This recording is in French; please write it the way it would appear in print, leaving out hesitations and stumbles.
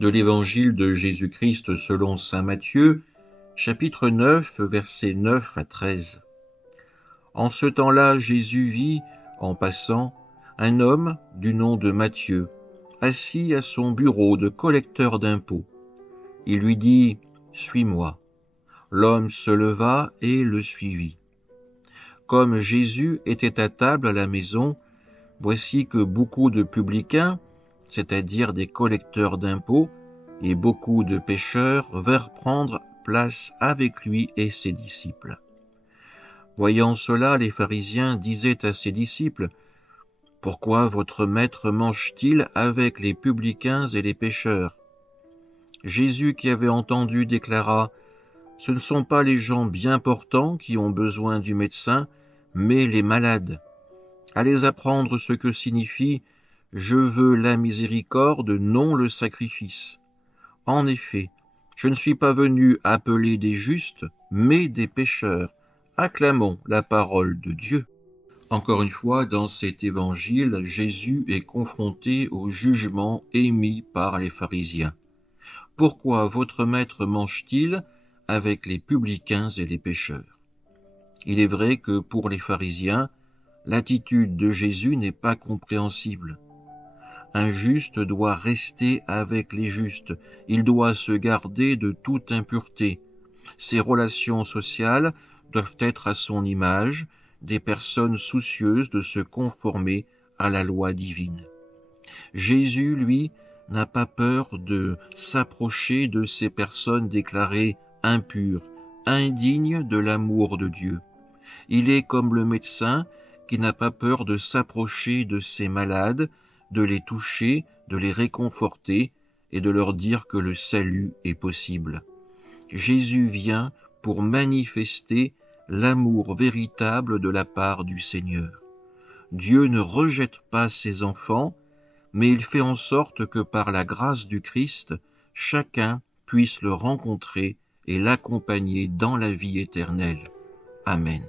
De l'Évangile de Jésus-Christ selon saint Matthieu, chapitre 9, versets 9 à 13. En ce temps-là, Jésus vit, en passant, un homme du nom de Matthieu, assis à son bureau de collecteur d'impôts. Il lui dit « Suis-moi ». L'homme se leva et le suivit. Comme Jésus était à table à la maison, voici que beaucoup de publicains, c'est-à-dire des collecteurs d'impôts, et beaucoup de pécheurs vinrent prendre place avec lui et ses disciples. Voyant cela, les pharisiens disaient à ses disciples, « Pourquoi votre maître mange-t-il avec les publicains et les pécheurs ?» Jésus, qui avait entendu, déclara, « Ce ne sont pas les gens bien portants qui ont besoin du médecin, mais les malades. Allez apprendre ce que signifie « Je veux la miséricorde, non le sacrifice ». En effet, je ne suis pas venu appeler des justes, mais des pécheurs. Acclamons la parole de Dieu. Encore une fois, dans cet évangile, Jésus est confronté au jugement émis par les pharisiens. Pourquoi votre maître mange-t-il avec les publicains et les pécheurs? Il est vrai que pour les pharisiens, l'attitude de Jésus n'est pas compréhensible. Un juste doit rester avec les justes, il doit se garder de toute impureté. Ses relations sociales doivent être à son image, des personnes soucieuses de se conformer à la loi divine. Jésus, lui, n'a pas peur de s'approcher de ces personnes déclarées impures, indignes de l'amour de Dieu. Il est comme le médecin qui n'a pas peur de s'approcher de ses malades, de les toucher, de les réconforter et de leur dire que le salut est possible. Jésus vient pour manifester l'amour véritable de la part du Seigneur. Dieu ne rejette pas ses enfants, mais il fait en sorte que par la grâce du Christ, chacun puisse le rencontrer et l'accompagner dans la vie éternelle. Amen.